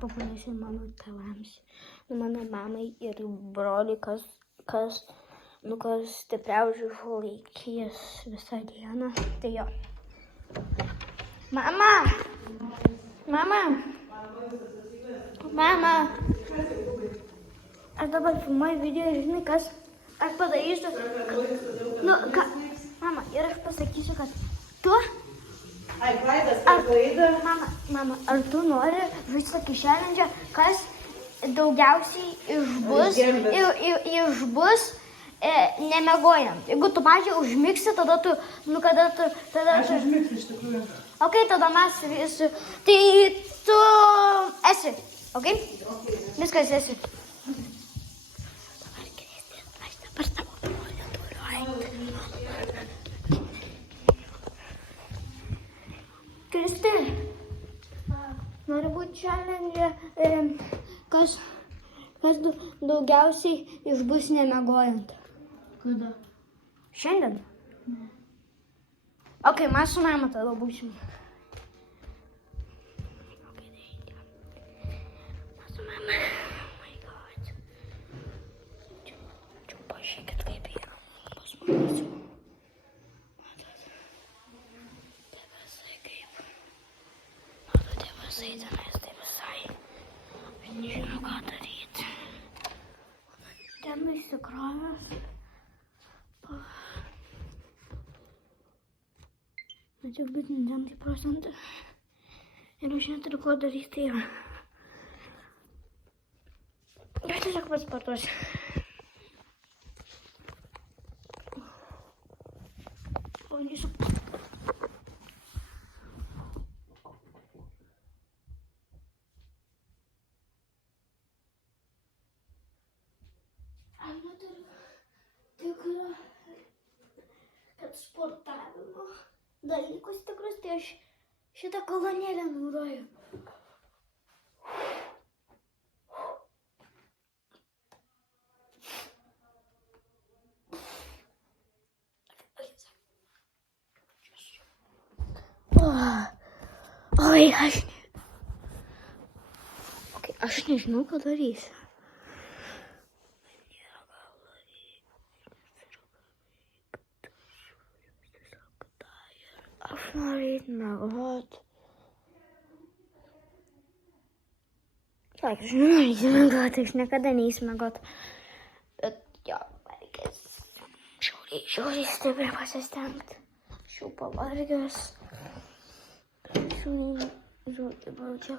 Pabandysiu mano tėvams, mano mamai ir broliui, kas stipriausiai išlaikys visą dieną. Tai jo. Mama! Aš dabar filmuoju video ir žinai kas? Aš padarysiu... Mama, ir aš pasakysiu, kad tu... Ai, klaidas, tai klaida. Mama, ar tu nori žaisti tokį challenge, kas daugiausiai išbus nemiegojant? Jeigu tu pačiai užmigsi, tada tu... Aš užmigsiu iš tikrųjų. Ok, tada mes visi... Tai tu esi, ok? Viskas esi. Dabar Kristi, aš dabar tavo brolį turiu eiti. Kristi, nori būti challenge, kas daugiausiai išbus nemiegojant. Kada? Šiandien? Ne. Ok, mes su mama tada būsim. Ok, dėkite. Mes su mama. Oh my god. Čia pažiūrėkit, kaip yra. Pas mamas jau. Matot. Tėvasai kaip. Matot, tėvasai tenais tai visai. Bet nežinau, ką daryti. Ten įsikrovęs. Tačiau būtų 90%. Ir aš neturiu ko daryti, tai yra. Bet tiesiog pasportuosiu. Pabandysiu. Aš neturiu tikrą, kad sportavimo dalykus tikrus, tai aš šitą kolonėlę naudoju. Oi, aš nežinau, ką darysiu. Aš noriu eiti miegot. Aš noriu eiti miegot, aš niekada neįsiu miegot. Bet jo, reikės žiauriai stipriai pasistengti. Aš jau pavargęs. Žiauriai, žodžiu,